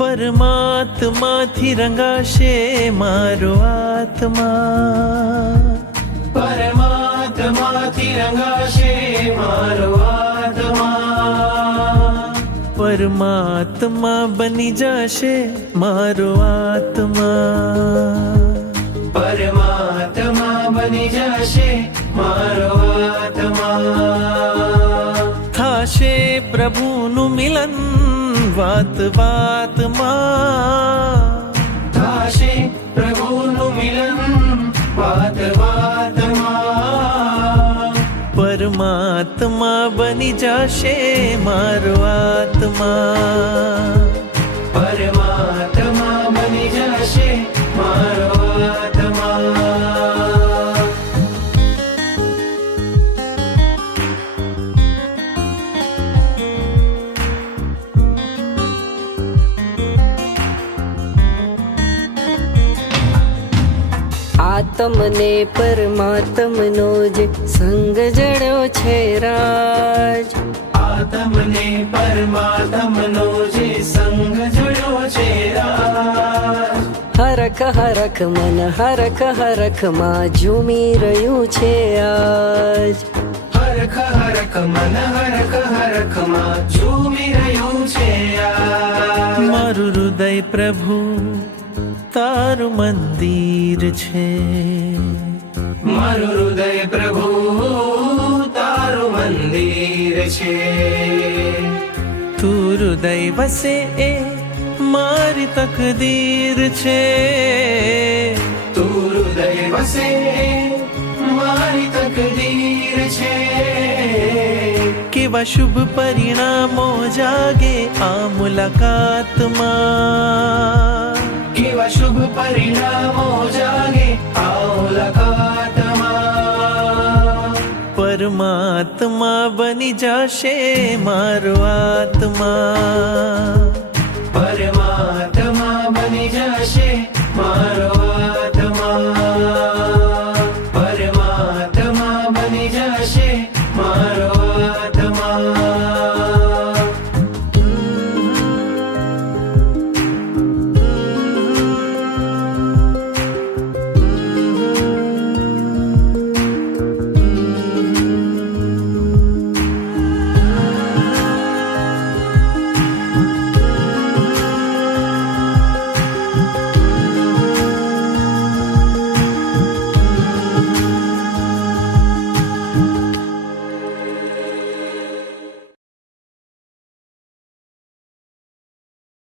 પરમાત્માથી રંગાશે મારો આત્મા, પરમાત્માથી રંગાશે મારો આત્મા, પરમાત્મા બની જશે મારો આત્મા, પરમાત્મા બની જશે મારો આત્મા, થાશે પ્રભુનું મિલન વાત વાતમાં, થાશે પ્રભુનું મિલન વાત વાતમાં, પરમાત્મા બની જશે મારો આત્મા, પરમાત્મા બની જશે મારો આત્મા. આત્મને પરમાત્મનો જે સંગ જડ્યો છે રાજ, આત્મને પરમાત્મનો જે સંગ જોડ્યો છે રાજ, હરખ હરખ મન હરખ હરખમાં ઝૂમી રહ્યું છે આજ, હરખ હરખ મન હરખ હરખમાં ઝૂમી રહ્યું છે આજ. મારું હૃદય પ્રભુ તારું મંદિર છે, મારું હૃદય પ્રભુ તારું મંદિર છે, તું હૃદય વસે એ મારી તકદીર છે, તું હૃદય વસે મારી તકદીર છે, કેવા શુભ પરિણામો જાગે આ મુલાકાતમાં, કેવા શુભ પરિણામો જાગે આ મુલાકાતમાં, પરમાત્મા બની જશે મારો આત્મા, પરમાત્મા બની જશે